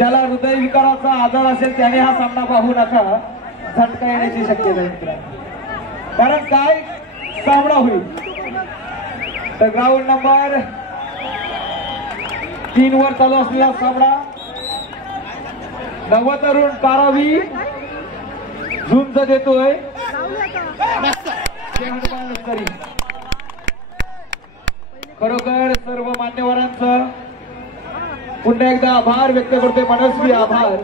ज्याला हृदयविकाराचा आजार असेल त्याने हा सामना पाहू नका, झटका येण्याची शक्यता आहे कारण काय सामना होईल। तर ग्राउंड नंबर 3 वर चालू असलेला सामना नवतरुण कारावी झुंज देतोय खरोखर सर्व मान्यवरांचं पुन्हा एकदा आभार व्यक्त करतोय, मनस्वी आभार।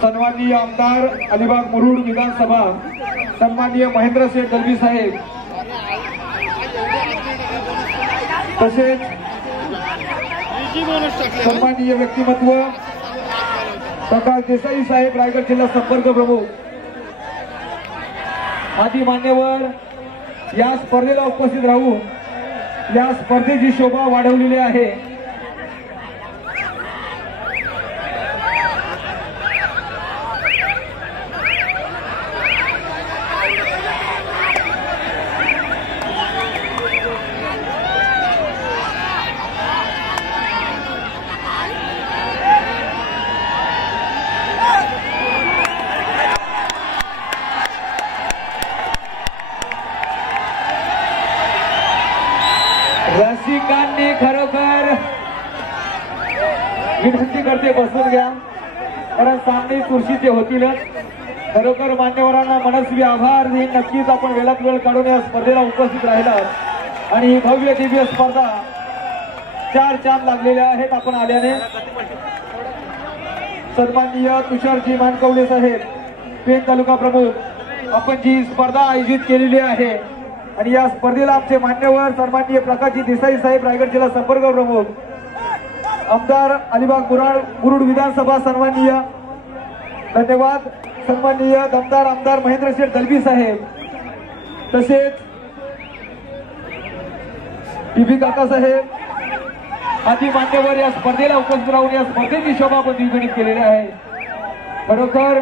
सन्माननीय आमदार अलिबाग मुरुड विधानसभा सन्माननीय महेंद्र शेठ दलवी साहेब, तसेच सन्माननीय व्यक्तिमत्व प्रकाश देसाई साहेब रायगड जिल्हा संपर्क प्रमुख आदी मान्यवर या स्पर्धेला उपस्थित राहून या स्पर्धेची शोभा वाढवलेली आहे। रसिकांनी खरोखर विनंती करते बसून घ्या कारण सामने चुरशीचे होतीलच। खरोखर मान्यवरांना मनस्वी आभार। नक्कीच आपण वेळात वेळ काढून या स्पर्धेला उपस्थित राहिलात आणि ही भव्य दिव्य स्पर्धा 4 चांद लागलेल्या आहेत आपण आल्याने। सन्माननीय तुषारजी मानकवले साहेब पेन तालुका प्रमुख आपण जी स्पर्धा आयोजित केलेली आहे आणि या स्पर्धेला आमचे मान्यवर सन्माननीय प्रकाशजी देसाई साहेब रायगड जिल्हा संपर्क प्रमुख आमदार अलिबाग मुरुड विधानसभा सन्माननीय धन्यवाद सन्माननीय दमदार आमदार महेंद्र शेठ दलवी साहेब, तसेच टीबी काका साहेब आदी मान्यवर या स्पर्धेला उपस्थित राहून या स्पर्धेची शोभा आपण द्विगुणित केलेली आहे। खरोखर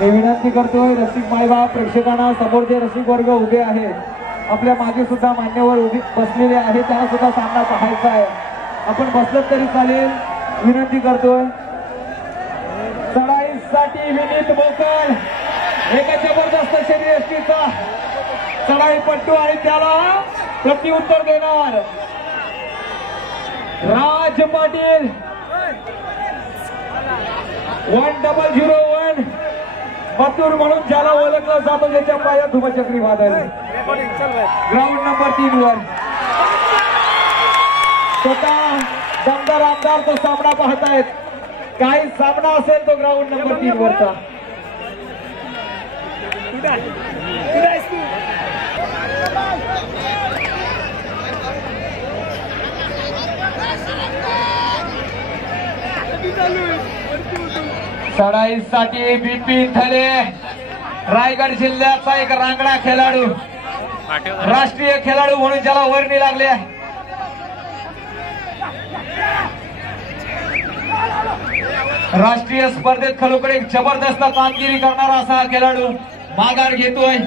मी विनंती करतोय रसिक मायबाप प्रेक्षकांना समोर जे रसिक वर्ग उभे आहेत आपल्या मागे सुद्धा मान्यवर उभे बसलेले आहेत त्यांना सुद्धा सामना पाहायचा आहे। आपण बसलं तरी चालेल, विनंती करतोय। चढाईसाठी विनीत मोकल एका जबरदस्त शर्यतीचा चढाईपट्टू आणि त्याला प्रत्युत्तर देणार राज पाटील 1001 मथुर म्हणून ज्याला ओळखलं जातं त्याच्या पायात धुमचक्री वादळ। ग्राउंड नंबर 3 वर स्वतः दमदार आमदार तो सामना पाहतायत। काय सामना असेल तो ग्राउंड नंबर 3 वरचा। चढाईसाठी बिपिन थले रायगड जिल्ह्याचा एक रांगडा खेळाडू, राष्ट्रीय खेळाडू म्हणून ज्याला वर्णी लागले आहे। राष्ट्रीय स्पर्धेत खरोखर एक जबरदस्त कामगिरी करणारा असा हा खेळाडू माघार घेतोय,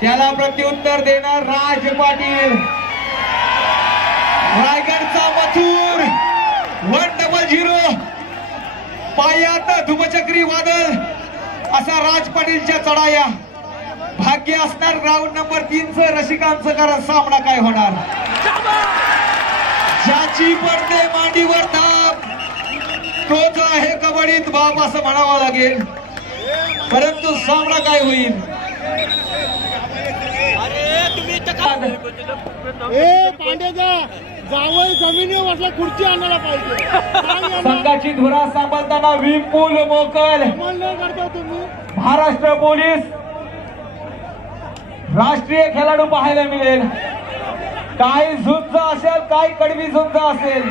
त्याला प्रत्युत्तर देणार राज पाटील रायगडचा मथुर 100 पायात धुमचक्री वादळ असा राज पाटीलच्या चढाया। भाग्य असणार ग्राउंड नंबर 3चं रसिकांचं कारण सामना काय होणार। ज्याची पडते मांडीवर थाप तोच आहे कबड्डीत बाप असं म्हणावं लागेल, परंतु सामना काय होईल। जावई जमिनीवर वाटला खुर्ची आणायला पाहिजे। संघाची धुरा सांभाळताना विपुल मोकल करता तुम्ही महाराष्ट्र पोलीस राष्ट्रीय खेळाडू पाहायला मिळेल। काय झुंज असेल, काय कडवी झुंज असेल।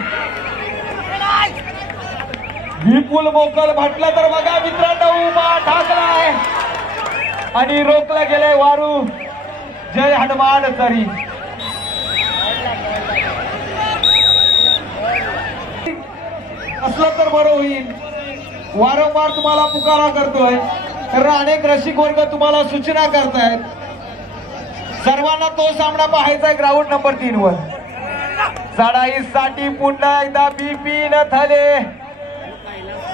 विपुल मोकल म्हटलं तर बघा मित्रांनो उभा ठाकलाय आणि रोखला गेलाय वारू जय हनुमान तरी। असलं तर बरं होईल. वारंवार तुम्हाला पुकारा करतोय, तर अनेक रसिक वर्ग तुम्हाला सूचना करतायत. सर्वांना तो सामना पाहायचा आहे ग्राउंड नंबर 3 वर. चढाईसाठी पुन्हा एकदा बिपिन थले.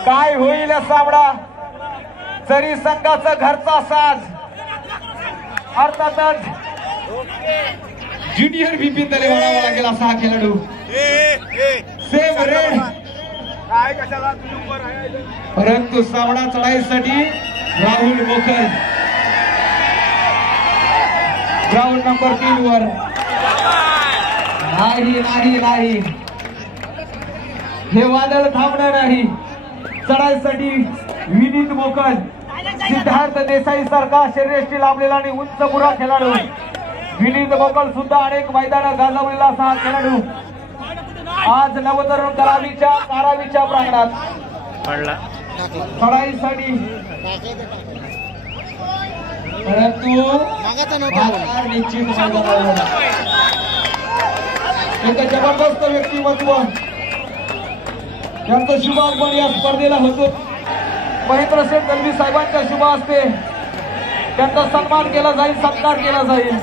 काय होईल सामना? जरी संघाचा घरचा साज अर्थातच ज्युनियर बिपिन थले म्हणावा लागेल असा हा खेळाडू. सेम रेड, परंतु सामना चढाईसाठी राहुल मोखल ग्राउंड नंबर 3 वर. नाही नाही नाही, हे वादळ थांबणार नाही. चढाईसाठी विनीत मोकल, सिद्धार्थ देसाई सारखा शरीरयष्टी लाभलेला आणि उंच पुरा खेळाडू विनीत मोकल सुद्धा अनेक मैदानात गाजवलेला असा हा खेळाडू आज नवतरुण कारावीच्या प्रांगणात चढाईसाठी. परंतु निश्चित एक जबरदस्त व्यक्तिमत्व यांचं शुभागमन या स्पर्धेला होतो. महेंद्रसेठ दलवी साहेबांच्या शुभ हस्ते त्यांचा सन्मान केला जाईल, सत्कार केला जाईल.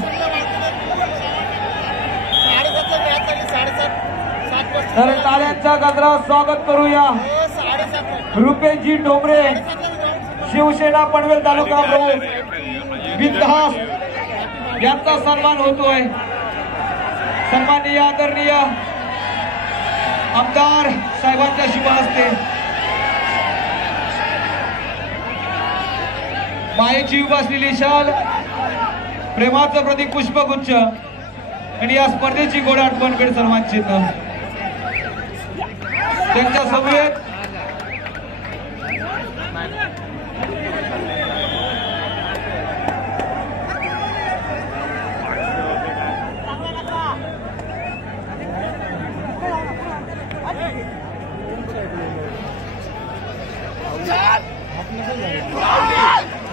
तर टाळ्यांच्या गजरात स्वागत करूया रुपेशजी डोंबरे, शिवसेना पनवेल तालुका प्रमुख बिनधास्त यांचा सन्मान होतोय. सन्माननीय आदरणीय आमदार साहेबांच्या शुभ हस्ते मायेची उभासलेली शाल, प्रेमाचं प्रतीक पुष्पगुच्छ आणि या स्पर्धेची गोड आठवण भेट सन्मान चिन्ह त्यांच्या समवेत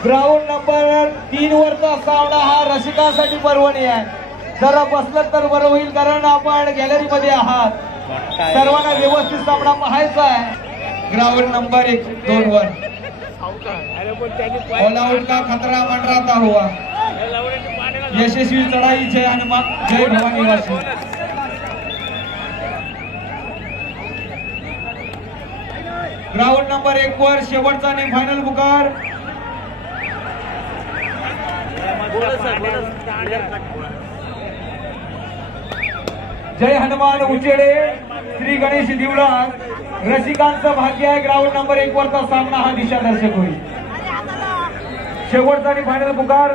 ग्राउंड नंबर 3 वरचा सामना हा रसिकांसाठी पर्वणी आहे. जरा बसलं तर बरं होईल, कारण आपण गॅलरी मध्ये आहात. सर्वांना व्यवस्थित सामना पाहायचा आहे. Ground number 1-2 were all out का खतरा मंडराता हुआ. यशस्वी चढाई जय हनुमान जय भवानी वासी. ग्राउंड नंबर 1 वर शेवटचा आणि फायनल पुकार. जय हनुमान उचेडे श्री गणेश दिवला रसिकांचं भाग्य आहे. ग्राउंड नंबर 1 वरचा सामना हा दिशादर्शक होईल. शेवटचा आणि फायनल पुकार.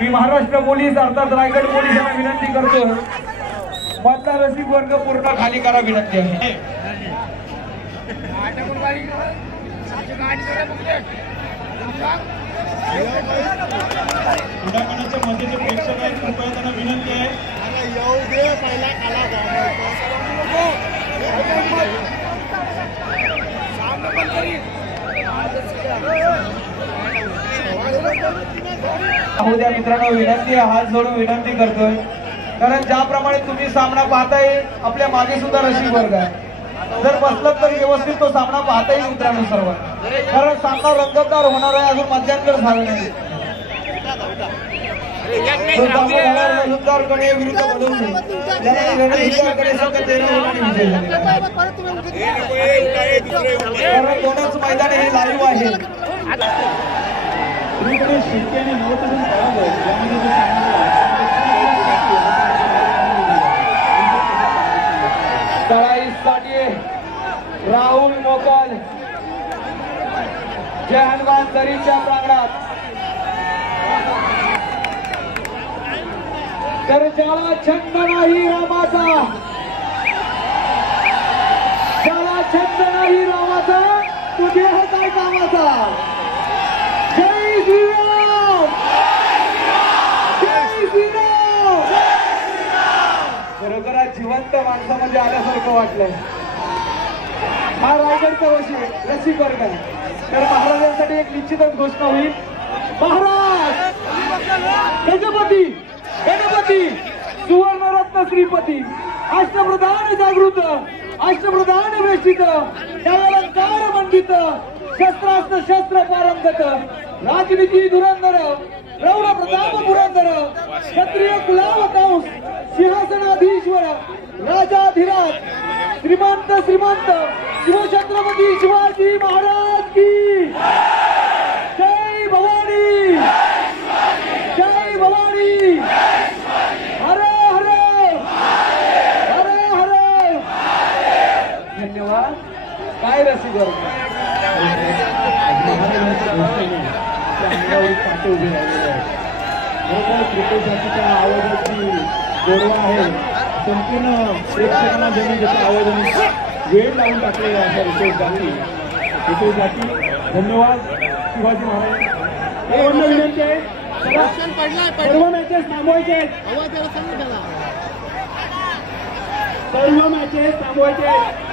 मी महाराष्ट्र पोलीस अर्थात रायगड पोलिसांना विनंती करतो, मधला रसिक वर्ग पूर्ण खाली करा विनंती आहे. क्रीडांगणाच्या मध्ये जे प्रेक्षक आहेत कृपया त्यांना विनंती आहे होऊ द्या मित्रांनो, विनंती हात जोडून विनंती करतोय, कारण ज्याप्रमाणे तुम्ही सामना पाहताय आपल्या मागे सुद्धा रसिक वर्ग आहे. जर बसलं तर व्यवस्थित तो सामना पाहता येईल मित्रांनो सर्व, कारण सामना रंगतदार होणार आहे. अजून मध्यांतर झालं नाही. कडे विरुद्ध बनवून कारण दोनच मैदान हे लाईव्ह आहे. चढाईसाठी राहुल मोकल जय हनुमान दरीच्या प्रांगणात. तर ज्याला छंद नाही रामाचा, ज्याला छंद नाही रामाचा, तो देह काय कामाचा. जय श्रीराम, जय श्रीराम. खरोखर जिवंत माणसामध्ये आल्यासारखं वाटलं. हा रायगडचा रसिक वर्ग आहे. तर महाराजांसाठी एक निश्चितच घोषणा होईल. महाराज गजपती गणपती सुवर्णरत्न श्रीपती अष्टप्रधान जागृत अष्टप्रधान वेशित अलंकार मंडित शस्त्रास्त्र शस्त्र पारंगत राजनीती धुरंधर रौर प्रताप पुरंदर क्षत्रिय कुलावतांस सिंहासनाधीश्वर राजाधिराज श्रीमंत श्रीमंत शिवछत्रपती शिवाजी महाराज की जय भवानी जय भवानी हर हर हर हर धन्यवाद काय रसिक उभे राहिलेले आहेत क्रिकेटच्या आवाजाची गोडवा आहे संपूर्ण प्रेक्षकांना ज्यांनी त्याच्या आवाजाने वेळ लावून टाकलेला अशा रितेश धन्यवाद शिवाजी महाराज एवढं विनंती आहे सर्व मॅचेस थांबवायचे आहेत सर्व मॅचेस थांबवायचे आहेत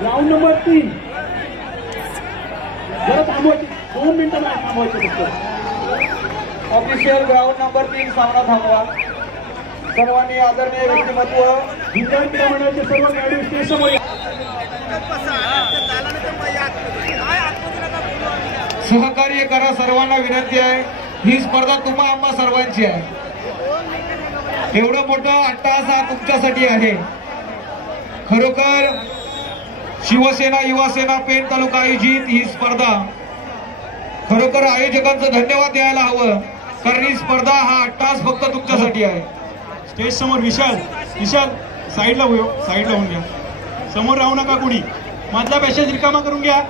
ग्राउंड नंबर 3 जरा थांबवायचे 2 मिनिटं मॅच थांबवायचे फक्त ऑफिशियल ग्राउंड नंबर 3 सामना थांबवा सर्वांनी आदरणीय व्यक्तिमत्व विद्यार्थी मंडळाचे सर्व खेळाडू स्टेजसमोर सहकार्य करा सर्वांना विनंती आहे ही स्पर्धा तुम्हा आम्हा सर्वांची आहे एवढं मोठं अट्टहास हा तुमच्यासाठी आहे खरोखर शिवसेना युवासेना पेण तालुका आयोजित ही स्पर्धा खरोखर आयोजकांचं धन्यवाद द्यायला हवं कारण ही स्पर्धा हा अट्टहास फक्त तुमच्यासाठी आहे स्टेज समोर विशाल साईडला होऊन घ्या समोर राहू नका कुणी मधला पॅसेज रिकामा करून घ्या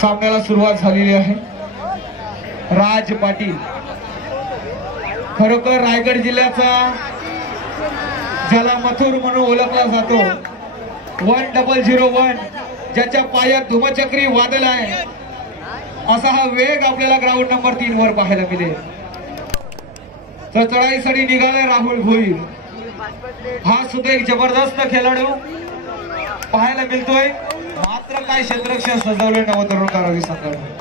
सामन्याला सुरुवात झालेली आहे राज पाटील खरोखर रायगड जिल्ह्याचा ज्याला मथुर म्हणून ओळखला जातो 1001 ज्याच्या पायात धुमचक्री वादळ आहे असा हा वेग आपल्याला ग्राउंड नंबर 3 वर पाहायला मिळेल तर चढाईसाठी निघालाय राहुल भोईर हा सुद्धा एक जबरदस्त खेळाडू पाहायला मिळतोय मात्र काय क्षेत्ररक्षण सजवले नवतरुण कारवी संघाने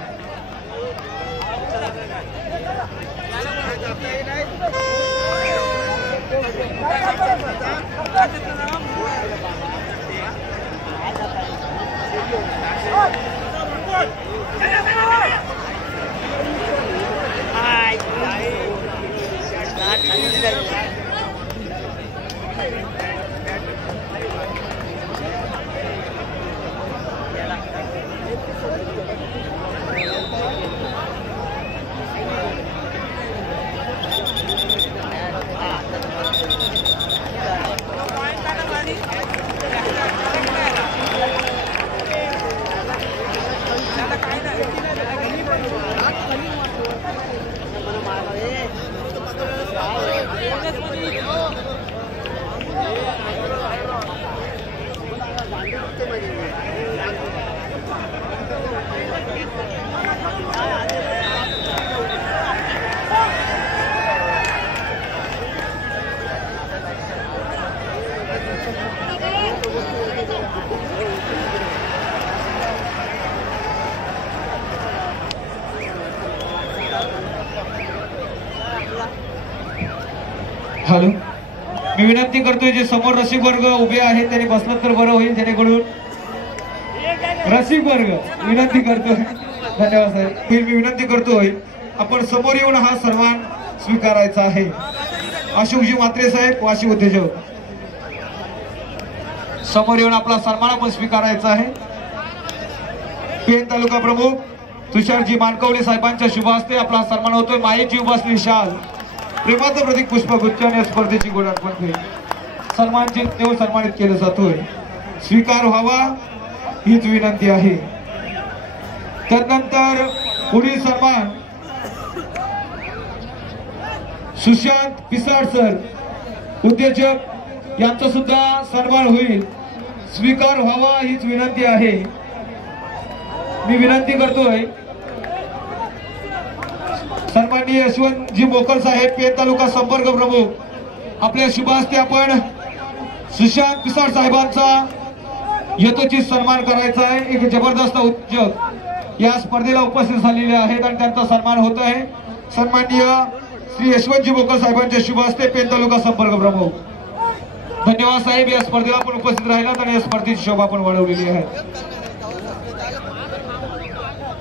हॅलो मी विनंती करतोय जे समोर रसिक वर्ग उभे आहेत त्यांनी बसलं तर बरं होईल जेणेकरून रसिक वर्ग विनंती करतोय धन्यवाद साहेब मी विनंती करतोय आपण समोर येऊन हा सन्मान स्वीकारायचा आहे अशोकजी म्हात्रे साहेब वाशी उद्योजक समोर येऊन आपला सन्मान आपण स्वीकारायचा आहे पेण तालुका प्रमुख तुषारजी मानकवले साहेबांच्या शुभ हस्ते आपला सन्मान होतोय मायेची उभासली शाल प्रेमाचं प्रतीक पुष्पगुच्छ आणि स्पर्धेची गोड अर्पण होईल सन्मानित केलं जातोय स्वीकार व्हावा हीच विनंती आहे त्यानंतर पुढील सन्मान सुशांत पिसाड सर उद्योजक यांचा सुद्धा सन्मान होईल स्वीकार व्हावा हीच विनंती आहे मी विनंती करतोय सन्माननीय यशवंतजी मोकल साहेब पेण तालुका संपर्क प्रमुख आपल्या शुभ हस्ते आपण सुशांत पिसाड साहेबांचा यथोचित सन्मान करायचा आहे. एक जबरदस्त उद्योग या स्पर्धेला उपस्थित झालेले आहेत आणि त्यांचा सन्मान होत आहे. सन्माननीय श्री यशवंतजी बोकर साहेबांच्या शुभ हस्ते पेन तालुका संपर्क प्रमुख. धन्यवाद साहेब, या स्पर्धेला पण उपस्थित राहिलात आणि या स्पर्धेची शोभा पण वाढवलेली आहे.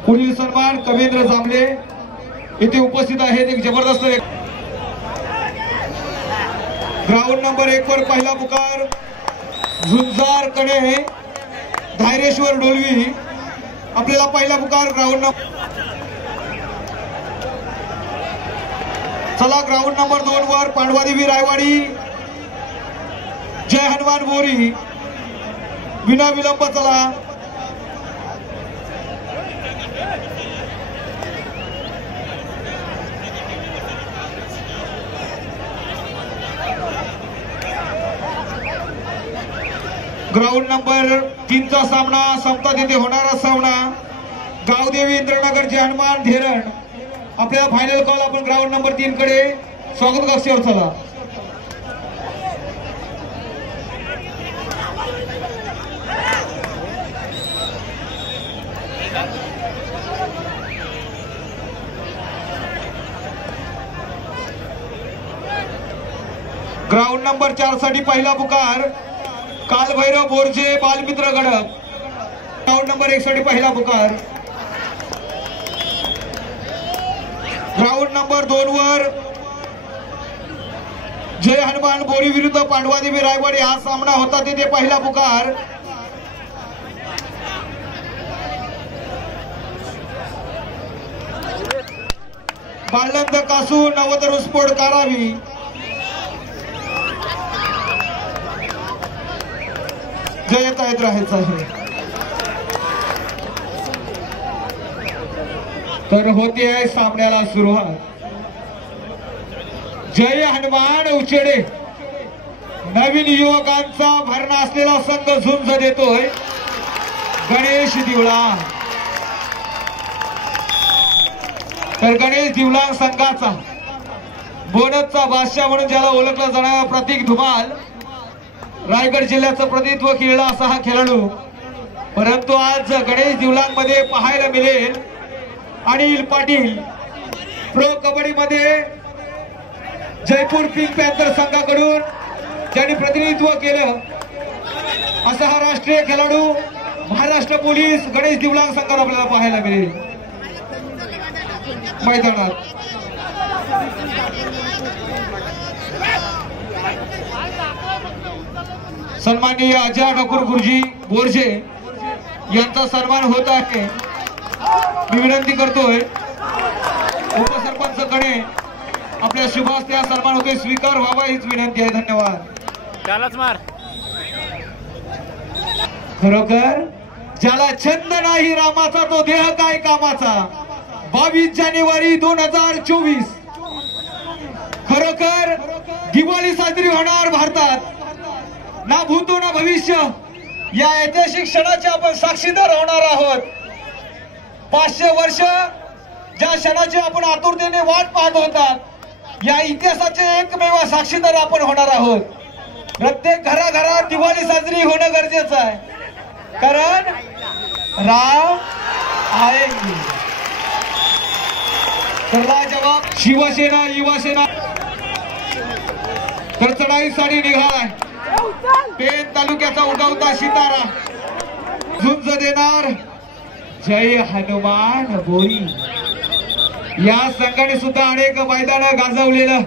पुढील सन्मान कवींद्र जांभळे येथे उपस्थित आहेत. एक जबरदस्त ग्राउंड नंबर 1 वर पहिला पुकार झुंजार कडे धायरेश्वर डोलवी. आपल्याला पहिला पुकार ग्राउंड चला ग्राउंड नंबर 2 वर पांडवादेवी रायवाडी जय हनुमान बोरी विना विलंब चला. ग्राउंड नंबर 3 चा सामना समता तिथे होणारा सामना गावदेवी इंद्रनगर जय हनुमान धेरण. आपल्याला फायनल कॉल आपण ग्राउंड नंबर 3 कडे स्वागत कक्षावर चला. ग्राउंड नंबर 4 साठी पहिला पुकार कालभैरव बोरजे बालमित्र गडप. ग्राउंड नंबर 1 साठी पहिला पुकार. ग्राउंड नंबर 2 वर जय हनुमान बोरी विरुद्ध पांडवादेवी रायवाडी हा सामना होता तिथे पहिला पुकार. बालनंद कासू नवद रुस्फोट कारावी. जयता येत राहायचं आहे. तर होते आहे सामन्याला सुरुवात. जय हनुमान उचेडे नवीन युवकांचा भरणा असलेला संघ झुंज देतोय गणेश दिवळांग. तर गणेश दिवळांग संघाचा बोनसचा बादशाह म्हणून ज्याला ओळखला जाणारा प्रतीक धुमाल रायगड जिल्ह्याचं प्रतिनिधित्व केलेला असा हा खेळाडू. परंतु आज गणेश दिवलांग मध्ये पाहायला मिळेल अनिल पाटील प्रो कबड्डी मध्ये जयपूर पिंक पॅन्थर संघाकडून ज्यांनी प्रतिनिधित्व केलं असा हा राष्ट्रीय खेळाडू महाराष्ट्र पोलीस गणेश दिवलांग संघात आपल्याला पाहायला मिळेल मैदानात. सन्माननीय अजय ठाकूर गुरुजी बोरजे यांचा सन्मान होत आहे. मी विनंती करतोय उपसरपंच कडे आपल्या शुभ हस्ते हा सन्मान होतोय, स्वीकार व्हावा हीच विनंती आहे. धन्यवाद. खरोखर ज्याला छंद नाही रामाचा तो देह काय कामाचा. 22 जानेवारी 2024 खरोखर दिवाळी साजरी होणार भारतात. ना भूतो ना भविष्य या ऐतिहासिक क्षणाचे आपण साक्षीदार होणार आहोत. 500 वर्ष ज्या क्षणाची आपण आतुरतेने वाट पाहत होतात या इतिहासाचे एकमेव साक्षीदार आपण होणार आहोत. प्रत्येक घराघरात दिवाळी साजरी होणं गरजेचं आहे, कारण राम आएंगे. तरला जवाब शिवसेना युवासेना तर चढाईसाठी निघालाय. पेन तालुक्याचा उगवता सितारा झुंज देणार जय हनुमान बोरी. या संघाने सुद्धा अनेक मैदान गाजवलेलं